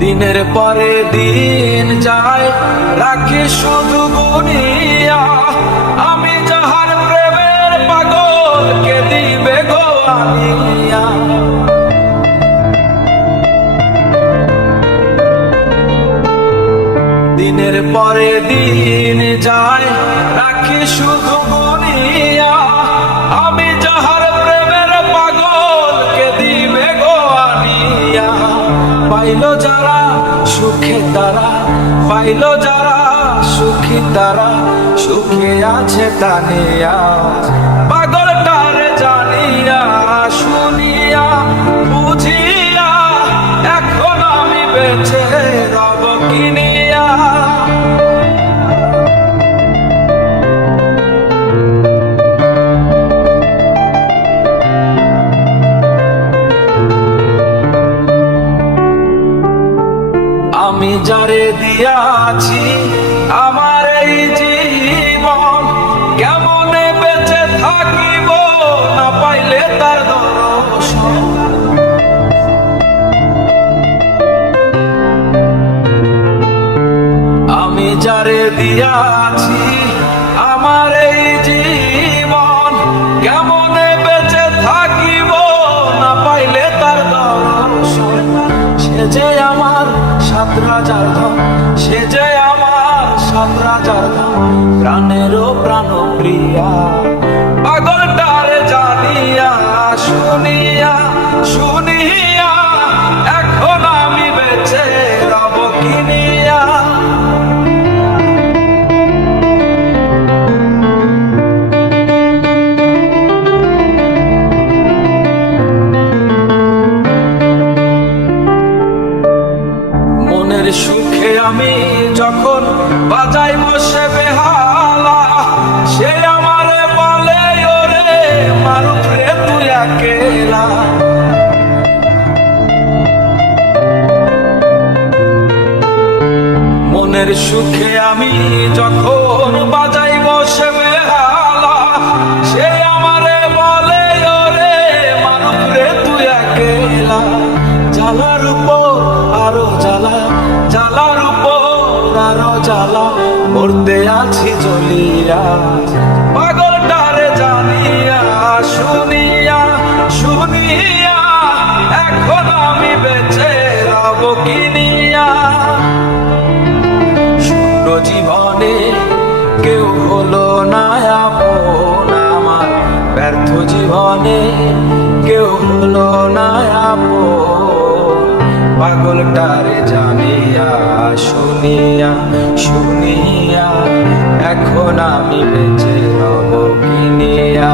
দিনের পরে দিন যায় রাখি শুধু গুনিয়া, আমি যাহার প্রেমের পাগল কে দিবে গো আনিয়া। দিনের পরে দিন যায় রাখি শুধু গুনিয়া, আমি যাহার প্রেমের পাগল কে দিবে গো আনিয়া। পাইলো যারা সুখে তারা, পাইলো যারা সুখী তারা, সুখে আছে তানিয়া। পাগলটারে জানিয়া শুনিয়া বুঝিয়া এখন আমি বেঁচে রব কিনিয়া। আমি যারে দিয়াছি আমার এই জীবন, কেমনে বেঁচে থাকিব না পাইলে তার দর্শন। আমি যারে দিয়াছি আমার এই জীবন, কেমনে বেঁচে থাকিব না পাইলে তার দর্শন। সে যে আমার 7 রাজার ধন, সে যে আমার 7 রাজার ধন, প্রাণেরও প্রাণ প্রিয়া। পাগলটারে জানিয়া শুনিয়া শুনিয়া এখন আমি বেঁচে রব কিনিয়া। মনের সুখে আমি যখন বাজাই বসে বেহালা, সে আমারে বলে ওরে মারুফ রে তুই একেলা। মনের সুখে আমি যখন বাজাই বসে বেহালা, সে আমারে বলে ওরে মারুফ রে তুই একেলা। জ্বালার উপর আরো জ্বালা, জ্বালার উপর আরো জ্বালা, মরতে আছি জ্বলিয়া। পাগলটারে জানিয়া শুনিয়া শুনিয়া এখন আমি বেঁচে রব কিনিয়া। শূন্য জীবনে কেউ হলো না আপন আমার, ব্যর্থ জীবনে কেউ হলো না আপন। পাগলটারে জানিয়া শুনিয়া শুনিয়া এখন আমি বেঁচে রব কিনিয়া।